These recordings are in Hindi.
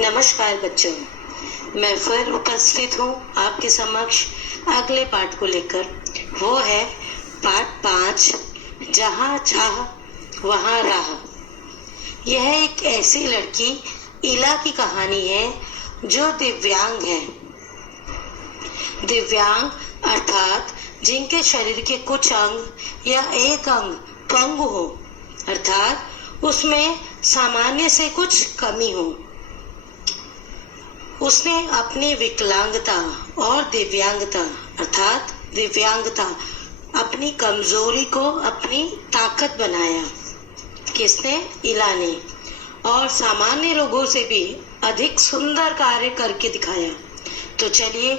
नमस्कार बच्चों, मैं फिर उपस्थित हूँ आपके समक्ष अगले पाठ को लेकर। वो है पाठ 5, जहाँ चाह वहाँ राह। यह एक ऐसी लड़की इला की कहानी है जो दिव्यांग है। दिव्यांग अर्थात जिनके शरीर के कुछ अंग या एक अंग पंगु हो, अर्थात उसमें सामान्य से कुछ कमी हो। उसने अपनी विकलांगता और दिव्यांगता अर्थात दिव्यांगता अपनी कमजोरी को अपनी ताकत बनाया। किसने? इला ने। और सामान्य लोगों से भी अधिक सुंदर कार्य करके दिखाया। तो चलिए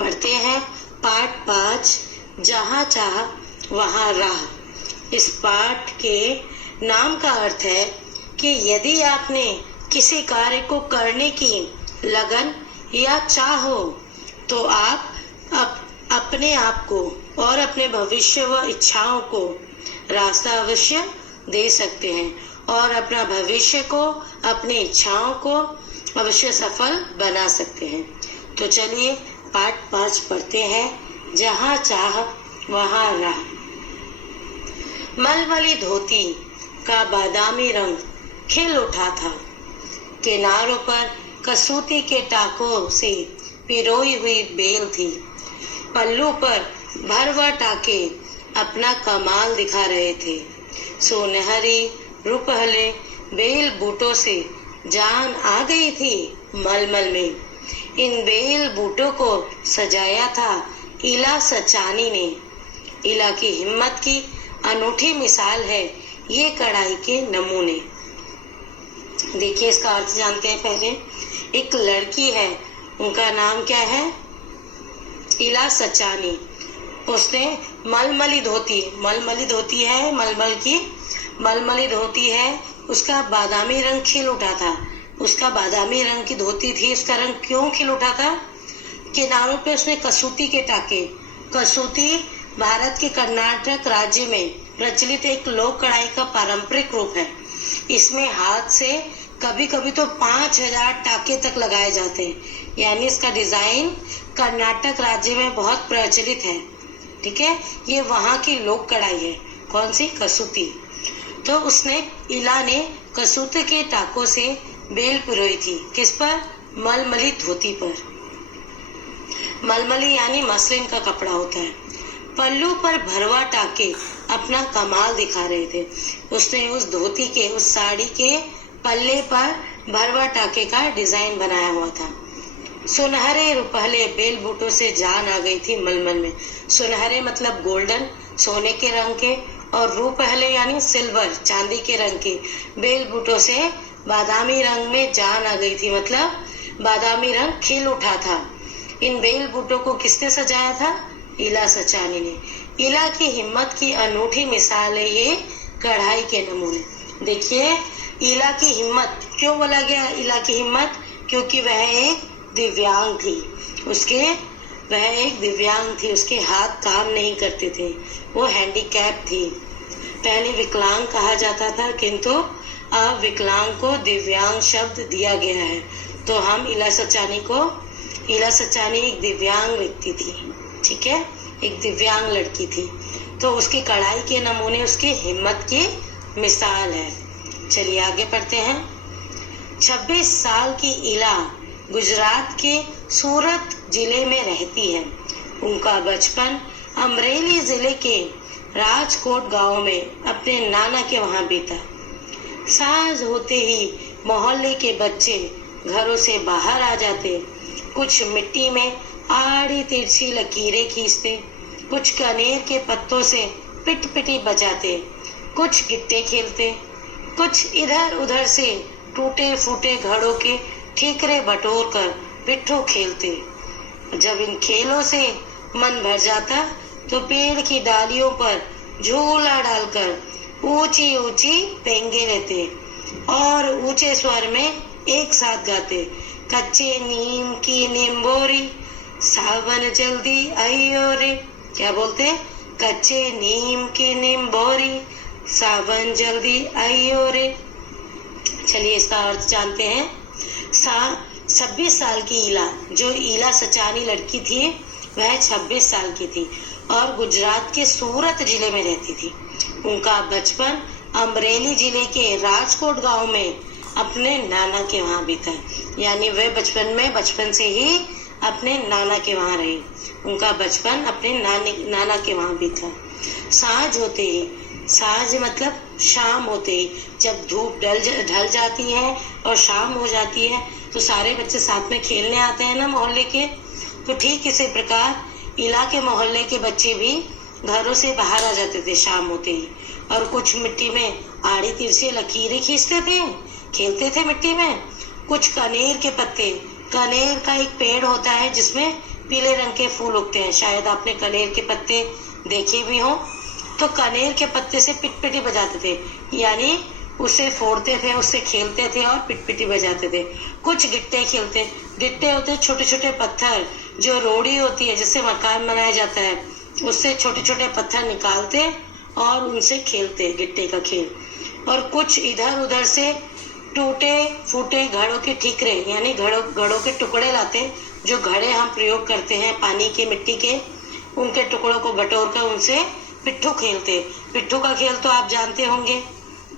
पढ़ते हैं पाठ 5, जहाँ चाह वहाँ राह। इस पाठ के नाम का अर्थ है कि यदि आपने किसी कार्य को करने की लगन या चाह हो तो आप अपने आप को और अपने भविष्य व इच्छाओं को रास्ता अवश्य दे सकते हैं और अपना भविष्य को, अपनी इच्छाओं को अवश्य सफल बना सकते हैं। तो चलिए पाठ 5 पढ़ते हैं, जहाँ चाह वहाँ राह। मलमली धोती का बादामी रंग खिल उठा था। किनारों पर कसूती के टाकों से पिरोई हुई बेल थी। पल्लू पर भरवा टाके अपना कमाल दिखा रहे थे। सुनहरी रुपहले बेल बूटों से जान आ गई थी मलमल में। इन बेल बूटों को सजाया था इला सचानी ने। इला की हिम्मत की अनूठी मिसाल है ये कढ़ाई के नमूने। देखिए इसका अर्थ जानते हैं पहले। एक लड़की है, उनका नाम क्या है? इला सचानी। उसने मलमली धोती है, मलमली धोती है। उसका बादामी रंग खिल उठा था। उसका बादामी रंग की धोती थी। उसका रंग क्यों खिल उठा था? किनारों पे उसने कसूती के टाके। कसूती भारत के कर्नाटक राज्य में प्रचलित एक लोक कढ़ाई का पारंपरिक रूप है। इसमें हाथ से कभी कभी तो 5000 टाके तक लगाए जाते हैं। यानी इसका डिजाइन कर्नाटक राज्य में बहुत प्रचलित है। ठीक है, ये वहाँ की लोक कढ़ाई है। कौन सी? कसूती। तो उसने, इला ने कसूती के टाकों से बेल पिरोई थी। किस पर? मलमली धोती पर। मलमली यानी मसलिन का कपड़ा होता है। पल्लू पर भरवा टाके अपना कमाल दिखा रहे थे। उसने उस धोती के, उस साड़ी के पल्ले पर भरवा टाके का डिजाइन बनाया हुआ था। सुनहरे रुपहले बेल बूटों से जान आ गई थी मलमल में। सुनहरे मतलब गोल्डन, सोने के रंग के, और रुपहले यानी सिल्वर, चांदी के रंग के बेल बूटों से बादामी रंग में जान आ गई थी, मतलब बादामी रंग खिल उठा था। इन बेल बूटों को किसने सजाया था? इला सचानी ने। इला की हिम्मत की अनूठी मिसाल है ये कढ़ाई के नमूने। देखिए इला की हिम्मत क्यों बोला गया? इला की हिम्मत क्योंकि वह एक दिव्यांग थी। वह एक दिव्यांग थी। उसके हाथ काम नहीं करते थे। वो हैंडीकैप थी। पहले विकलांग कहा जाता था, किंतु अब विकलांग को दिव्यांग शब्द दिया गया है। तो हम इला सचानी एक दिव्यांग व्यक्ति थी। ठीक है, एक दिव्यांग लड़की थी। तो उसकी कढ़ाई के नमूने उसकी हिम्मत की मिसाल है। चलिए आगे पढ़ते हैं। 26 साल की इला गुजरात के सूरत जिले में रहती है। उनका बचपन अमरेली जिले के राजकोट गांव में अपने नाना के वहां बीता। सांझ होते ही मोहल्ले के बच्चे घरों से बाहर आ जाते। कुछ मिट्टी में आड़ी तिरछी लकीरें खींचते, कुछ कनेर के पत्तों से पिट-पिटी बजाते, कुछ गिट्टे खेलते, कुछ इधर उधर से टूटे फूटे घड़ों के ठीकरे बटोर कर पिट्ठू खेलते। जब इन खेलों से मन भर जाता तो पेड़ की डालियों पर झूला डालकर ऊंची ऊंची पेंगे लेते और ऊंचे स्वर में एक साथ गाते। कच्चे नीम की निम्बोरी, सावन जल्दी आइयो रे। क्या बोलते? कच्चे नीम की निम्बोरी, सावन जल्दी आइयो रे। चलिए इसका अर्थ जानते हैं। 26 साल की ईला, जो ईला सचानी लड़की थी, वह 26 साल की थी और गुजरात के सूरत जिले में रहती थी। उनका बचपन अमरेली जिले के राजकोट गांव में अपने नाना के वहां बीता, यानी वे बचपन से ही अपने नाना के वहां रही। उनका बचपन अपने नाना के वहां बीता। सांझ होते ही, सांझ मतलब शाम होते ही, जब धूप ढल जाती है और शाम हो जाती है तो सारे बच्चे साथ में खेलने आते हैं ना मोहल्ले के। तो ठीक इसी प्रकार इला के मोहल्ले के बच्चे भी घरों से बाहर आ जाते थे शाम होते ही, और कुछ मिट्टी में आड़ी तिरछे लकीरें खींचते थे, खेलते थे मिट्टी में। कुछ कनेर के पत्ते, कनेर का एक पेड़ होता है जिसमें पीले रंग के फूल उगते हैं, शायद आपने कनेर के पत्ते देखे भी हो। तो कनेर के पत्ते से पिटपिटी बजाते थे, यानी उसे फोड़ते थे, उससे खेलते थे और पिटपिटी बजाते थे। कुछ गिट्टे खेलते, गिट्टे होते छोटे छोटे पत्थर, जो रोड़ी होती है जिससे मकान बनाया जाता है, उससे छोटे छोटे पत्थर निकालते और उनसे खेलते, गिट्टे का खेल। और कुछ इधर उधर से टूटे फूटे घड़ों के ठीकरे, यानी घड़ों के टुकड़े लाते, जो घड़े हम प्रयोग करते हैं पानी के, मिट्टी के, उनके टुकड़ों को बटोर कर उनसे पिट्ठू खेलते। पिट्ठू का खेल तो आप जानते होंगे,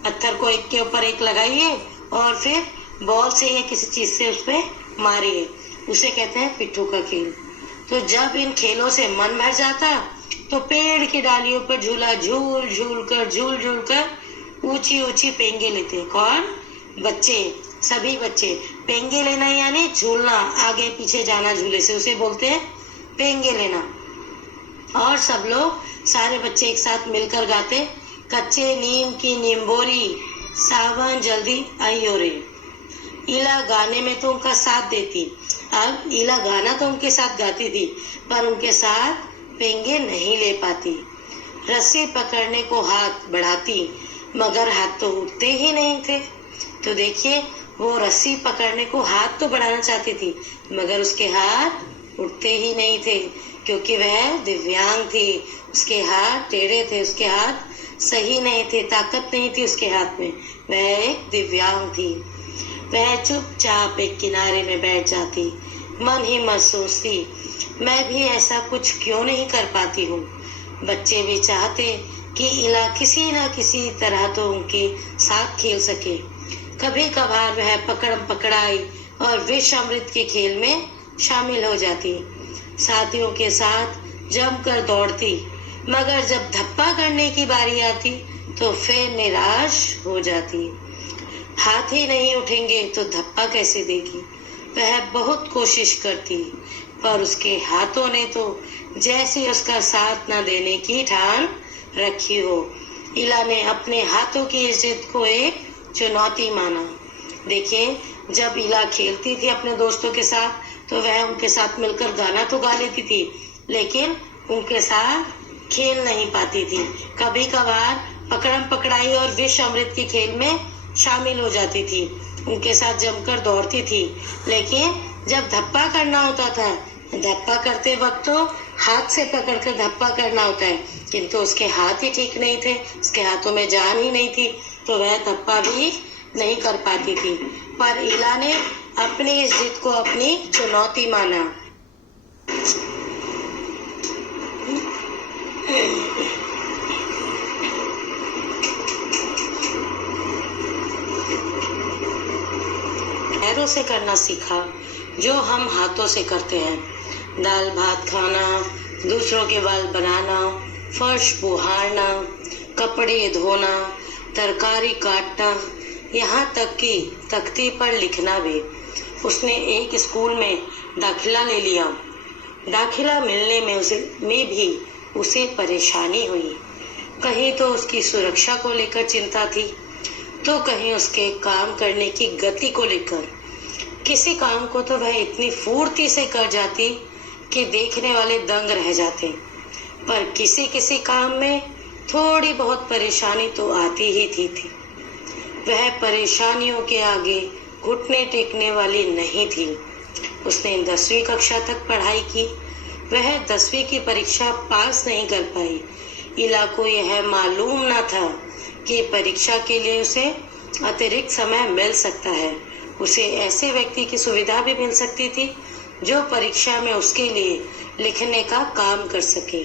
पत्थर को एक के ऊपर एक लगाइए और फिर बॉल से या किसी चीज से उस पर मारिए, उसे कहते हैं पिट्ठू का खेल। तो जब इन खेलों से मन भर जाता तो पेड़ की डालियों पर झूला झूल झूल कर ऊंची ऊंची पेंगे लेते। कौन? बच्चे, सभी बच्चे। पेंगे लेना यानी झूलना, आगे पीछे जाना झूले से, उसे बोलते हैं पेंगे लेना। और सब लोग, सारे बच्चे एक साथ मिलकर गाते, कच्चे नीम की नींबोरी, सावन जल्दी आइयो रे। ईला गाने में तो उनका साथ देती। अब ईला गाना तो उनके साथ गाती थी, पर उनके साथ पेंगे नहीं ले पाती। रस्सी पकड़ने को हाथ बढ़ाती, मगर हाथ तो उठते ही नहीं थे। तो देखिए, वो रस्सी पकड़ने को हाथ तो बढ़ाना चाहती थी, मगर उसके हाथ उठते ही नहीं थे, क्योंकि वह दिव्यांग थी। उसके हाथ टेढ़े थे, उसके हाथ सही नहीं थे, ताकत नहीं थी उसके हाथ में, वह एक दिव्यांग थी। वह चुपचाप एक किनारे में बैठ जाती, मन ही मन सोचती, मैं भी ऐसा कुछ क्यों नहीं कर पाती हूँ। बच्चे भी चाहते कि इला किसी न किसी तरह तो उनके साथ खेल सके। कभी कभार वह पकड़म पकड़ाई और विष अमृत के खेल में शामिल हो जाती, साथियों के साथ जमकर दौड़ती, मगर जब धप्पा करने की बारी आती तो फिर निराश हो जाती। हाथ ही नहीं उठेंगे तो धप्पा कैसे देगी। वह बहुत कोशिश करती, पर उसके हाथों ने तो जैसे उसका साथ न देने की ठान रखी हो। इला ने अपने हाथों की इस जिद को एक चुनौती माना। देखिए, जब इला खेलती थी अपने दोस्तों के साथ तो वह उनके साथ मिलकर गाना तो गा लेती थी, लेकिन उनके साथ खेल नहीं पाती थी। कभी कभार पकड़म पकड़ाई और विष अमृत के खेल में शामिल हो जाती थी, उनके साथ जमकर दौड़ती थी, लेकिन जब धप्पा करना होता था, धप्पा करते वक्त तो हाथ से पकड़कर धप्पा करना होता है, किंतु उसके हाथ ही ठीक नहीं थे, उसके हाथों में जान ही नहीं थी, तो वह धप्पा भी नहीं कर पाती थी। पर इला ने अपनी इस जिद को अपनी चुनौती माना। पैरों से करना सीखा जो हम हाथों से करते हैं। दाल भात खाना, दूसरों के बाल बनाना, फर्श बुहारना, कपड़े धोना, तरकारी काटना, यहाँ तक कि तख्ती पर लिखना भी। उसने एक स्कूल में दाखिला ले लिया। दाखिला मिलने में भी उसे परेशानी हुई। कहीं तो उसकी सुरक्षा को लेकर चिंता थी, तो कहीं उसके काम करने की गति को लेकर। किसी काम को तो वह इतनी फुर्ती से कर जाती कि देखने वाले दंग रह जाते, पर किसी किसी काम में थोड़ी बहुत परेशानी तो आती ही थी। वह परेशानियों के आगे घुटने टेकने वाली नहीं थी। उसने 10वीं कक्षा तक पढ़ाई की। वह 10वीं की परीक्षा पास नहीं कर पाई। इला को यह मालूम न था कि परीक्षा के लिए उसे अतिरिक्त समय मिल सकता है उसे ऐसे व्यक्ति की सुविधा भी मिल सकती थी जो परीक्षा में उसके लिए लिखने का काम कर सके।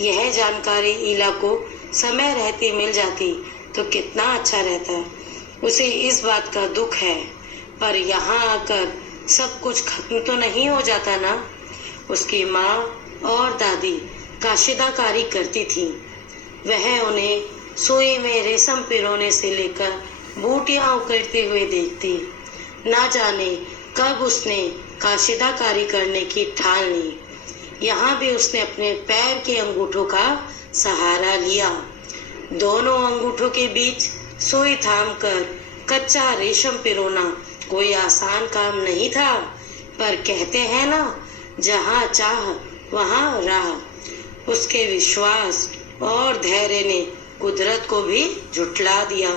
यह जानकारी इला को समय रहते मिल जाती तो कितना अच्छा रहता। उसे इस बात का दुख है, पर यहाँ आकर सब कुछ खत्म तो नहीं हो जाता ना। उसकी माँ और दादी काशिदाकारी करती थी। वह उन्हें सुई में रेशम पिरोने से लेकर बूटियां उकेरते हुए देखती। ना जाने कब उसने काशिदाकारी करने की ठान ली। यहाँ भी उसने अपने पैर के अंगूठों का सहारा लिया। दोनों अंगूठों के बीच सुई थामकर कच्चा रेशम पिरोना कोई आसान काम नहीं था, पर कहते हैं ना, जहाँ चाह वहाँ राह। उसके विश्वास और धैर्य ने कुदरत को भी झुठला दिया।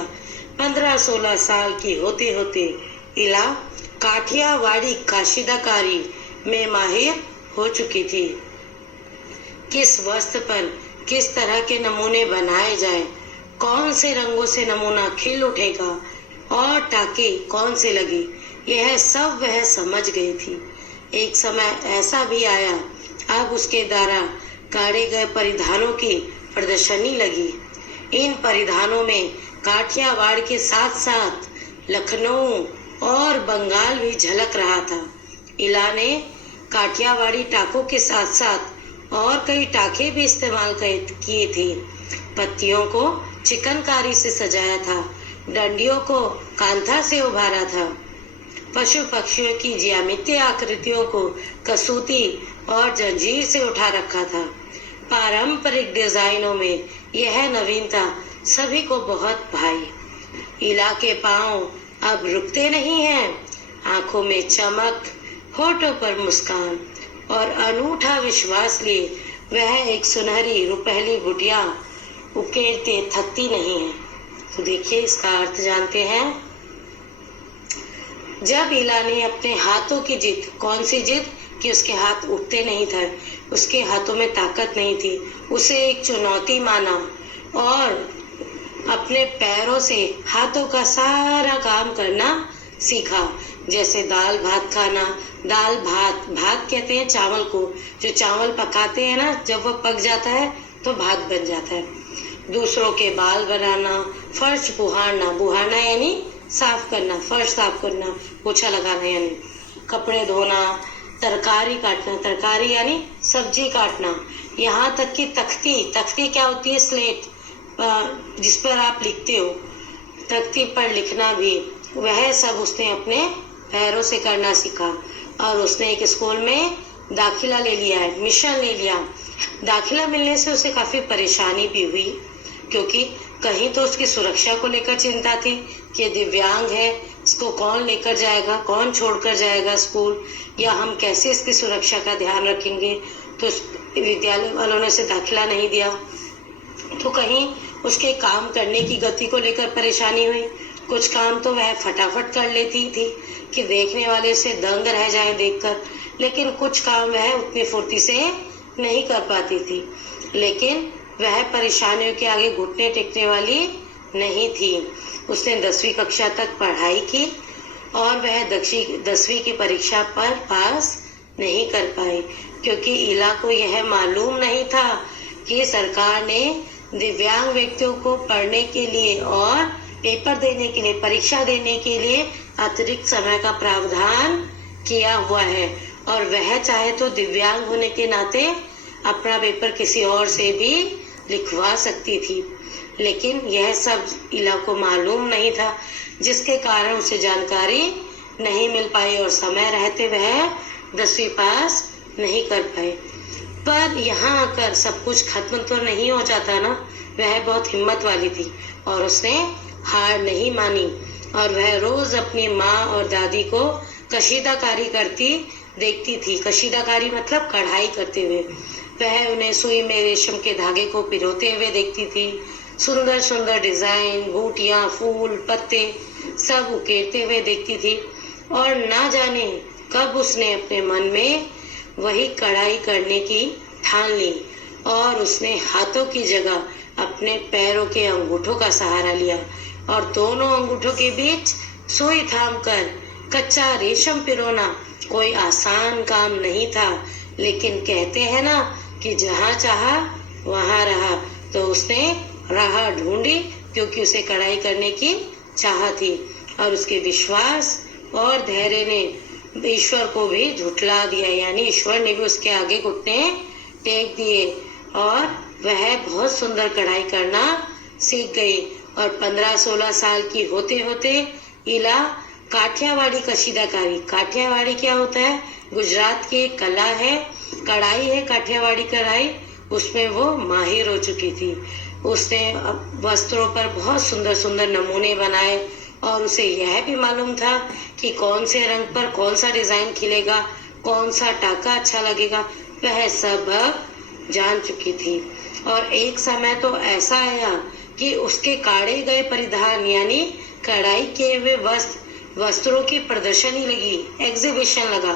15-16 साल की होते होते इला काठियावाड़ी काशिदाकारी में माहिर हो चुकी थी। किस वस्त्र पर किस तरह के नमूने बनाए जाए, कौन से रंगों से नमूना खिल उठेगा और टाके कौन से लगे, यह सब वह समझ गई थी। एक समय ऐसा भी आया, अब उसके द्वारा काढ़े गए परिधानों की प्रदर्शनी लगी। इन परिधानों में काठियावाड़ के साथ साथ लखनऊ और बंगाल भी झलक रहा था। इला ने काठियावाड़ी टाकों के साथ साथ और कई टाके भी इस्तेमाल किए थे। पत्तियों को चिकनकारी से सजाया था, डंडियों को कांथा से उभारा था, पशु पक्षियों की ज्यामितीय आकृतियों को कसूती और जंजीर से उठा रखा था। पारंपरिक डिजाइनों में यह नवीनता सभी को बहुत भाई। इला के पांव अब रुकते नहीं हैं। आंखों में चमक, होठों पर मुस्कान और अनूठा विश्वास लिए वह एक सुनहरी रुपहली गुटिया उकेरते थकती नहीं है। तो देखिए, इसका अर्थ जानते हैं। जब इला ने अपने हाथों की जिद, कौन सी जिद, कि उसके हाथ उठते नहीं थे, उसके हाथों में ताकत नहीं थी, उसे एक चुनौती माना और अपने पैरों से हाथों का सारा काम करना सीखा। जैसे दाल भात खाना, दाल भात, भात कहते हैं चावल को, जो चावल पकाते हैं ना, जब वो पक जाता है तो भात बन जाता है। दूसरों के बाल बनाना, फर्श बुहारना, बुहारना यानी साफ करना, फर्श साफ करना, पोछा लगाना यानी, कपड़े धोना, तरकारी काटना, तरकारी यानी सब्जी काटना, यहाँ तक कि तख्ती, तख्ती क्या होती है, स्लेट जिस पर आप लिखते हो, तख्ती पर लिखना भी, वह सब उसने अपने पैरों से करना सीखा। और उसने एक स्कूल में दाखिला ले लिया, एडमिशन ले लिया। दाखिला मिलने से उसे काफी परेशानी भी हुई, क्योंकि कहीं तो उसकी सुरक्षा को लेकर चिंता थी कि दिव्यांग है, इसको कौन लेकर जाएगा, कौन छोड़कर जाएगा स्कूल, या हम कैसे इसकी सुरक्षा का ध्यान रखेंगे। तो विद्यालय वालों ने उसे दाखिला नहीं दिया। तो कहीं उसके काम करने की गति को लेकर परेशानी हुई। कुछ काम तो वह फटाफट कर लेती थी कि देखने वाले उसे दंग रह जाए देखकर, लेकिन कुछ काम वह उतनी फुर्ती से नहीं कर पाती थी। लेकिन वह परेशानियों के आगे घुटने टेकने वाली नहीं थी। उसने 10वीं कक्षा तक पढ़ाई की और वह 10वीं की परीक्षा पर पास नहीं कर पाई, क्योंकि इला को यह मालूम नहीं था कि सरकार ने दिव्यांग व्यक्तियों को पढ़ने के लिए और पेपर देने के लिए, परीक्षा देने के लिए अतिरिक्त समय का प्रावधान किया हुआ है, और वह चाहे तो दिव्यांग होने के नाते अपना पेपर किसी और से भी लिखवा सकती थी। लेकिन यह सब इला को मालूम नहीं था, जिसके कारण उसे जानकारी नहीं मिल पाई और समय रहते वह 10वीं पास नहीं कर पाए। पर यहाँ आकर सब कुछ खत्म तो नहीं हो जाता ना। वह बहुत हिम्मत वाली थी और उसने हार नहीं मानी, और वह रोज अपनी माँ और दादी को कशीदाकारी करती देखती थी। कशीदाकारी मतलब कढ़ाई करते हुए। वह उन्हें सुई में रेशम के धागे को पिरोते हुए देखती थी। सुंदर सुंदर डिजाइन, बूटियां, फूल, पत्ते सब उकेरते हुए देखती थी, और ना जाने कब उसने अपने मन में वही कढ़ाई करने की ठान ली, और उसने हाथों की जगह अपने पैरों के अंगूठों का सहारा लिया और दोनों अंगूठों के बीच सुई थामकर कच्चा रेशम पिरोना कोई आसान काम नहीं था, लेकिन कहते हैं ना कि जहाँ चाहा वहाँ रहा, तो उसने राह ढूंढी, क्योंकि उसे कढ़ाई करने की चाह थी। और उसके विश्वास और धैर्य ने ईश्वर को भी झुठला दिया, यानी ईश्वर ने भी उसके आगे घुटने टेक दिए और वह बहुत सुंदर कढ़ाई करना सीख गई। और 15-16 साल की होते होते इला काठियावाड़ी कशीदाकारी, काठियावाड़ी क्या होता है, गुजरात की एक कला है, कढ़ाई है, काठियावाड़ी कढ़ाई, उसमें वो माहिर हो चुकी थी। उसने वस्त्रों पर बहुत सुंदर सुंदर नमूने बनाए और उसे यह भी मालूम था कि कौन से रंग पर कौन सा डिजाइन खिलेगा, कौन सा टाका अच्छा लगेगा, वह सब जान चुकी थी। और एक समय तो ऐसा आया कि उसके काढ़े गए परिधान यानी कढ़ाई किए हुए वस्त्रों की प्रदर्शनी लगी, एग्जीबिशन लगा।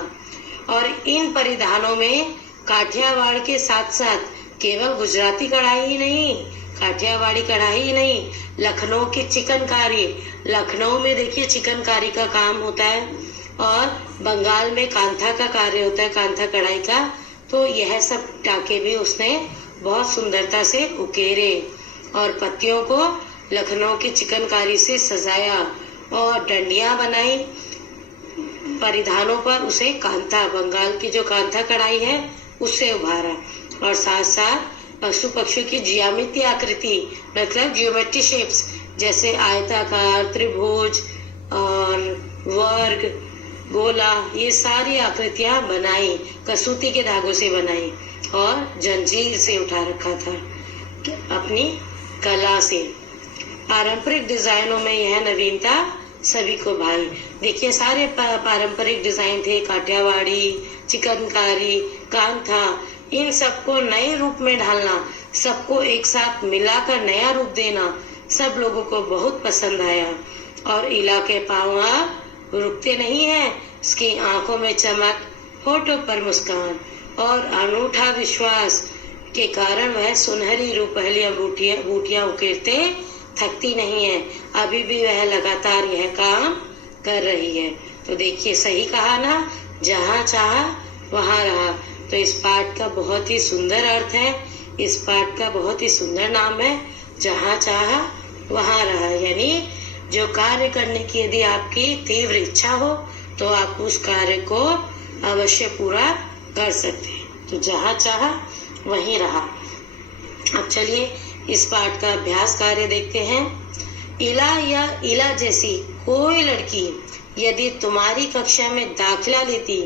और इन परिधानों में काठियावाड़ के साथ साथ केवल गुजराती कढ़ाई ही नहीं, काठियावाड़ी कढ़ाई ही नहीं, लखनऊ की चिकनकारी, लखनऊ में देखिए चिकनकारी का काम होता है, और बंगाल में कांथा का कार्य होता है, कांथा कढ़ाई का। तो यह सब टाके भी उसने बहुत सुंदरता से उकेरे और पत्तियों को लखनऊ की चिकनकारी से सजाया और डंडियां बनाई परिधानों पर, उसे कांथा, बंगाल की जो कांथा कढ़ाई है उससे उभारा। और साथ साथ पशु पक्षियों की ज्यामितीय आकृति, मतलब जियोमेट्री शेप्स, जैसे आयताकार, त्रिभुज और वर्ग, गोला, ये सारी आकृतियां बनाई, कसूती के धागों से बनाई और जंजीर से उठा रखा था अपनी कला से। पारंपरिक डिजाइनों में यह नवीनता सभी को भाई। देखिए सारे पारंपरिक डिजाइन थे, काठियावाड़ी, चिकनकारी, कांथा, इन सबको नए रूप में ढालना, सबको एक साथ मिलाकर नया रूप देना, सब लोगों को बहुत पसंद आया। और इला के पाँव रुकते नहीं हैं, उसकी आंखों में चमक, होठों पर मुस्कान और अनूठा विश्वास के कारण वह सुनहरी रूपहली बूटियां उकेरते थकती नहीं है। अभी भी वह लगातार यह काम कर रही है। तो देखिए सही कहा ना, जहाँ चाहा वहाँ रहा। तो इस पाठ का बहुत ही सुंदर अर्थ है, इस पाठ का बहुत ही सुंदर नाम है, जहाँ चाहा वहाँ रहा। यानी जो कार्य करने की यदि आपकी तीव्र इच्छा हो तो आप उस कार्य को अवश्य पूरा कर सकते हैं। तो जहाँ चाहा वहीं रहा। अब चलिए इस पाठ का अभ्यास कार्य देखते हैं। इला या इला जैसी कोई लड़की यदि तुम्हारी कक्षा में दाखिला लेती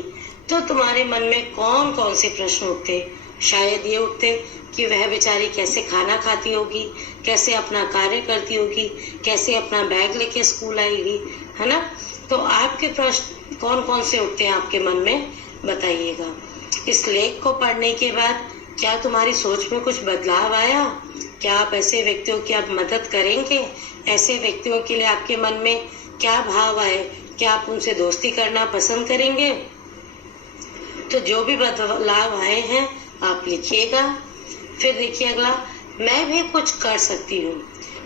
तो तुम्हारे मन में कौन कौन से प्रश्न उठते? शायद ये उठते कि वह बेचारी कैसे खाना खाती होगी, कैसे अपना कार्य करती होगी, कैसे अपना बैग लेके स्कूल आएगी, है ना। तो आपके प्रश्न कौन कौन से उठते हैं आपके मन में, बताइएगा। इस लेख को पढ़ने के बाद क्या तुम्हारी सोच में कुछ बदलाव आया? क्या आप ऐसे व्यक्तियों की आप मदद करेंगे? ऐसे व्यक्तियों के लिए आपके मन में क्या भाव आए? क्या आप उनसे दोस्ती करना पसंद करेंगे? तो जो भी बदलाव आए हैं आप लिखिएगा। फिर देखिए अगला, मैं भी कुछ कर सकती हूँ।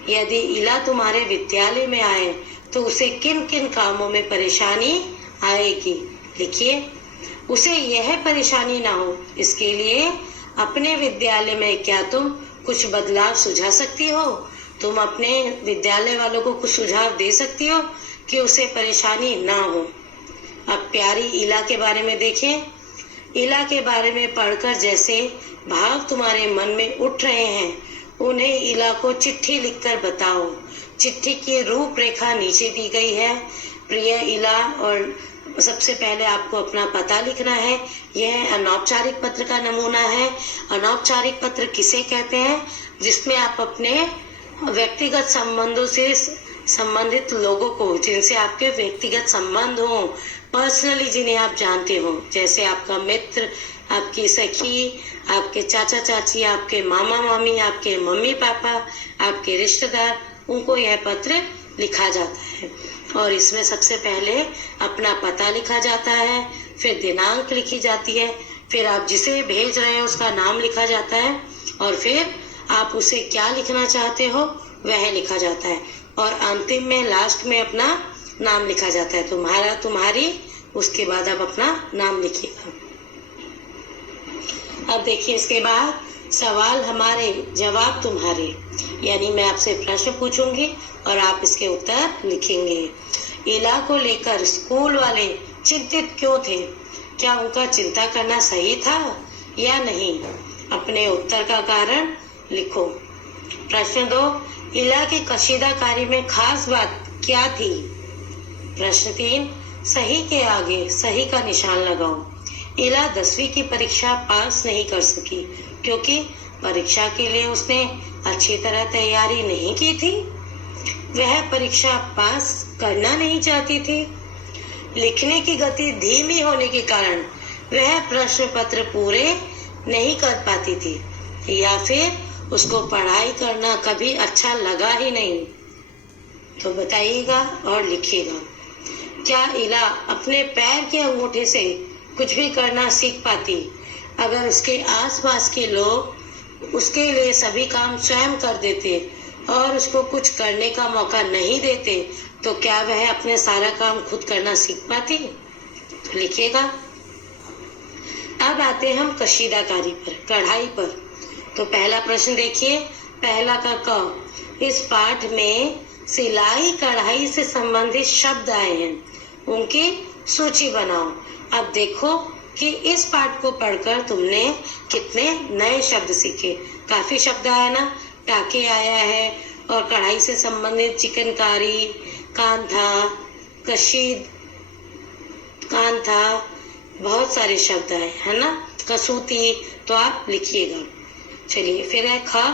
यदि इला तुम्हारे विद्यालय में आए तो उसे किन किन कामों में परेशानी आएगी? लिखिए। उसे यह परेशानी ना हो, इसके लिए अपने विद्यालय में क्या तुम कुछ बदलाव सुझा सकती हो? तुम अपने विद्यालय वालों को कुछ सुझाव दे सकती हो कि उसे परेशानी ना हो। अब प्यारी इला के बारे में देखें। इला के बारे में पढ़कर जैसे भाव तुम्हारे मन में उठ रहे हैं, उन्हें इला को चिट्ठी लिखकर बताओ। चिट्ठी की रूपरेखा नीचे दी गई है। प्रिय इला, और सबसे पहले आपको अपना पता लिखना है। यह अनौपचारिक पत्र का नमूना है। अनौपचारिक पत्र किसे कहते हैं? जिसमें आप अपने व्यक्तिगत संबंधों से संबंधित लोगों को, जिनसे आपके व्यक्तिगत संबंध हो, पर्सनली जिन्हें आप जानते हो, जैसे आपका मित्र, आपकी सखी, आपके चाचा चाची, आपके मामा मामी, आपके मम्मी पापा, आपके रिश्तेदार, उनको यह पत्र लिखा जाता है। और इसमें सबसे पहले अपना पता लिखा जाता है, फिर दिनांक लिखी जाती है, फिर आप जिसे भेज रहे हैं उसका नाम लिखा जाता है, और फिर आप उसे क्या लिखना चाहते हो वह लिखा जाता है, और अंतिम में लास्ट में अपना नाम लिखा जाता है। तुम्हारा, तुम्हारी, उसके बाद आप अपना नाम लिखिएगा। अब देखिए इसके बाद सवाल हमारे, जवाब तुम्हारे, यानी मैं आपसे प्रश्न पूछूंगी और आप इसके उत्तर लिखेंगे। इला को लेकर स्कूल वाले चिंतित क्यों थे? क्या उनका चिंता करना सही था या नहीं? अपने उत्तर का कारण लिखो। प्रश्न 2, इला की कशीदाकारी में खास बात क्या थी? प्रश्न 3, सही के आगे सही का निशान लगाओ। इला 10वीं की परीक्षा पास नहीं कर सकी क्योंकि परीक्षा के लिए उसने अच्छी तरह तैयारी नहीं की थी। वह परीक्षा पास करना नहीं चाहती थी। लिखने की गति धीमी होने के कारण वह प्रश्न पत्र पूरे नहीं कर पाती थी, या फिर उसको पढ़ाई करना कभी अच्छा लगा ही नहीं। तो बताइएगा और लिखिएगा। क्या इला अपने पैर के अंगूठे से कुछ भी करना सीख पाती अगर उसके आसपास के लोग उसके लिए सभी काम स्वयं कर देते और उसको कुछ करने का मौका नहीं देते? तो क्या वह अपने सारा काम खुद करना सीख पाती? तो लिखिएगा। अब आते हैं हम कशीदाकारी पर, कढ़ाई पर। तो पहला प्रश्न देखिए, पहला का क। इस पाठ में सिलाई कढ़ाई से संबंधित शब्द आए हैं, उनकी सूची बनाओ। अब देखो कि इस पाठ को पढ़कर तुमने कितने नए शब्द सीखे। काफी शब्द आया ना, टाके आया है और कढ़ाई से संबंधित चिकनकारी, कांथा, कशीद, कांथा, बहुत सारे शब्द आए है ना, कसूती। तो आप लिखिएगा। चलिए फिर है ख।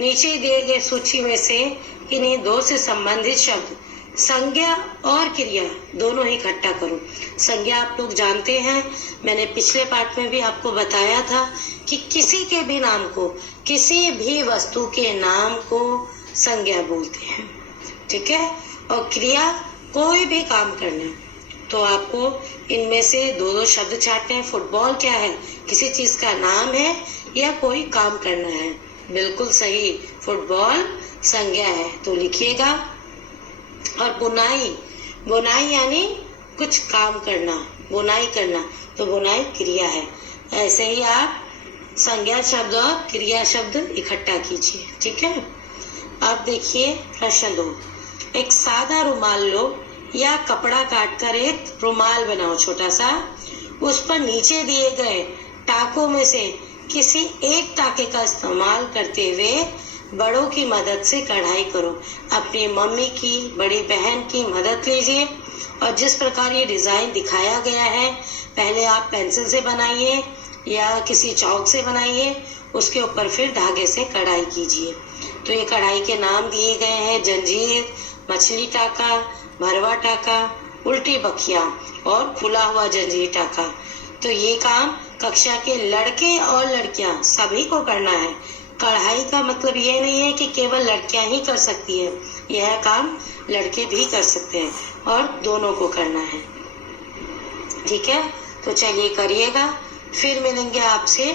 नीचे दिए गए सूची में से इन्हीं दो से संबंधित शब्द संज्ञा और क्रिया दोनों ही इकट्ठा करो। संज्ञा आप लोग जानते हैं, मैंने पिछले पाठ में भी आपको बताया था कि किसी के भी नाम को, किसी भी वस्तु के नाम को संज्ञा बोलते हैं, ठीक है। और क्रिया कोई भी काम करना। तो आपको इनमें से दो दो शब्द छांटने हैं। फुटबॉल क्या है? किसी चीज का नाम है या कोई काम करना है? बिल्कुल सही, फुटबॉल संज्ञा है। तो लिखिएगा। और बुनाई, बुनाई यानी कुछ काम करना, बुनाई करना, तो बुनाई क्रिया है। ऐसे ही आप संज्ञा शब्द और क्रिया शब्द इकट्ठा कीजिए, ठीक है। अब देखिए प्रश्न 2। एक सादा रुमाल लो या कपड़ा काटकर एक रुमाल बनाओ छोटा सा। उस पर नीचे दिए गए टाकों में से किसी एक टाके का इस्तेमाल करते हुए बड़ों की मदद से कढ़ाई करो। अपनी मम्मी की, बड़ी बहन की मदद लीजिए और जिस प्रकार ये डिजाइन दिखाया गया है, पहले आप पेंसिल से बनाइए या किसी चौक से बनाइए, उसके ऊपर फिर धागे से कढ़ाई कीजिए। तो ये कढ़ाई के नाम दिए गए हैं जंजीर, मछली टाका, भरवा टाका, उल्टी बखिया और खुला हुआ जंजीर टाका। तो ये काम कक्षा के लड़के और लड़कियां सभी को करना है। कढ़ाई का मतलब ये नहीं है कि केवल लड़कियां ही कर सकती है, यह काम लड़के भी कर सकते हैं और दोनों को करना है, ठीक है। तो चलिए करिएगा, फिर मिलेंगे आपसे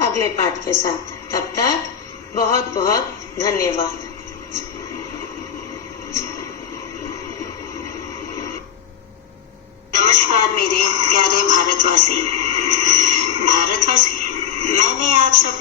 अगले पाठ के साथ। तब तक बहुत बहुत धन्यवाद। नमस्कार मेरे प्यारे भारतवासी। मैंने आप सब